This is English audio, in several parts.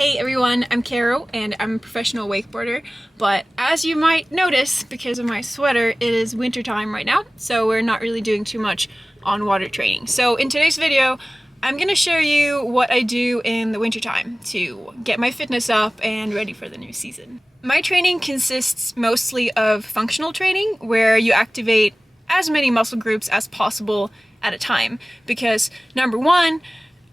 Hey everyone, I'm Carro and I'm a professional wakeboarder, but as you might notice because of my sweater, it is winter time right now, so we're not really doing too much on water training. So in today's video, I'm going to show you what I do in the winter time to get my fitness up and ready for the new season. My training consists mostly of functional training, where you activate as many muscle groups as possible at a time, because number one,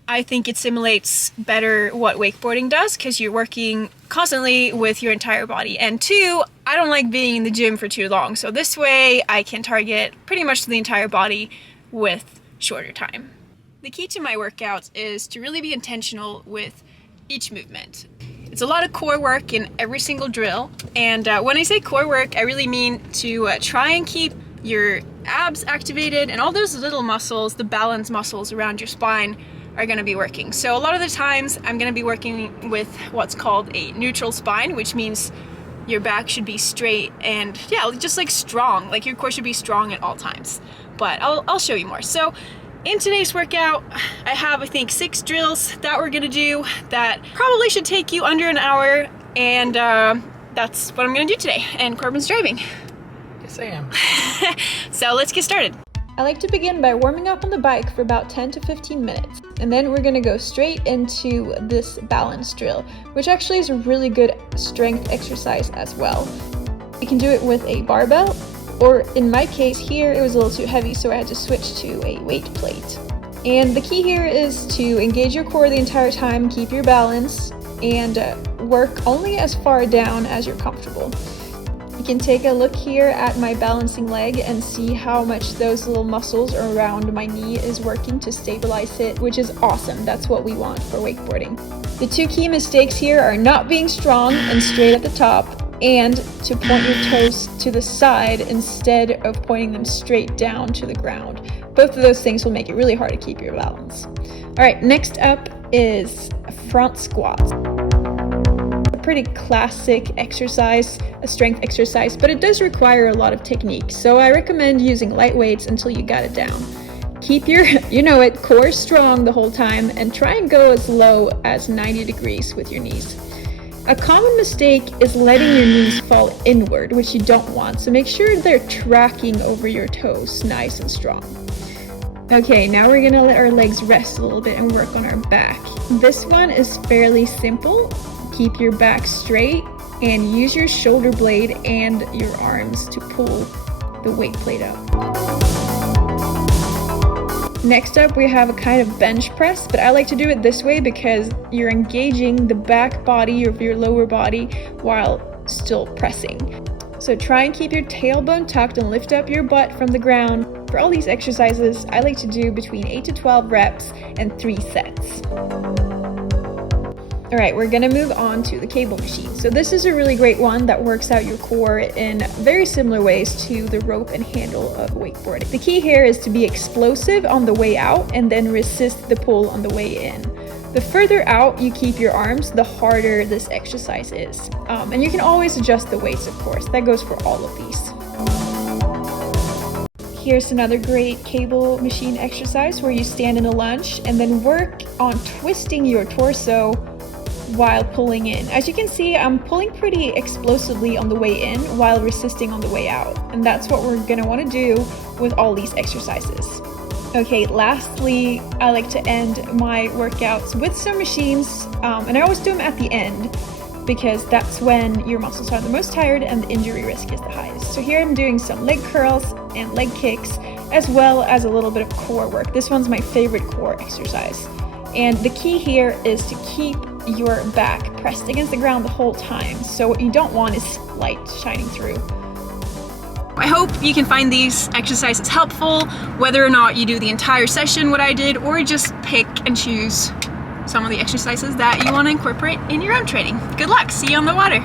I think it simulates better what wakeboarding does because you're working constantly with your entire body. And two, I don't like being in the gym for too long. So this way I can target pretty much the entire body with shorter time. The key to my workouts is to really be intentional with each movement. It's a lot of core work in every single drill. And when I say core work, I really mean to try and keep your abs activated and all those little muscles, the balance muscles around your spine, are going to be working. So a lot of the times I'm going to be working with what's called a neutral spine, which means your back should be straight and yeah, just like strong, like your core should be strong at all times. But I'll show you more. So in today's workout, I have, I think, 6 drills that we're going to do that probably should take you under an hour, and that's what I'm going to do today. And Corbin's driving. Yes, I am. So let's get started. I like to begin by warming up on the bike for about 10 to 15 minutes, and then we're going to go straight into this balance drill, which actually is a really good strength exercise as well. You can do it with a barbell, or in my case here it was a little too heavy, so I had to switch to a weight plate. And the key here is to engage your core the entire time, keep your balance, and work only as far down as you're comfortable. You can take a look here at my balancing leg and see how much those little muscles around my knee is working to stabilize it, which is awesome. That's what we want for wakeboarding. The 2 key mistakes here are not being strong and straight at the top, and to point your toes to the side instead of pointing them straight down to the ground. Both of those things will make it really hard to keep your balance. All right, next up is front squats. Pretty classic exercise, a strength exercise, but it does require a lot of technique, so I recommend using light weights until you got it down. Keep your, core strong the whole time, and try and go as low as 90 degrees with your knees. A common mistake is letting your knees fall inward, which you don't want, so make sure they're tracking over your toes nice and strong. Okay, now we're gonna let our legs rest a little bit and work on our back. This one is fairly simple. Keep your back straight and use your shoulder blade and your arms to pull the weight plate up. Next up, we have a kind of bench press, but I like to do it this way because you're engaging the back body of your lower body while still pressing. So try and keep your tailbone tucked and lift up your butt from the ground. For all these exercises, I like to do between 8 to 12 reps and 3 sets. Alright, we're going to move on to the cable machine. So this is a really great one that works out your core in very similar ways to the rope and handle of wakeboarding. The key here is to be explosive on the way out and then resist the pull on the way in. The further out you keep your arms, the harder this exercise is. And you can always adjust the weights, of course. That goes for all of these. Here's another great cable machine exercise where you stand in a lunge and then work on twisting your torso while pulling in. As you can see, I'm pulling pretty explosively on the way in while resisting on the way out. And that's what we're gonna wanna do with all these exercises. Okay, lastly, I like to end my workouts with some machines, and I always do them at the end because that's when your muscles are the most tired and the injury risk is the highest. So here I'm doing some leg curls and leg kicks, as well as a little bit of core work. This one's my favorite core exercise. And the key here is to keep your back pressed against the ground the whole time. So what you don't want is light shining through. I hope you can find these exercises helpful, whether or not you do the entire session what I did, or just pick and choose some of the exercises that you want to incorporate in your own training. Good luck, see you on the water.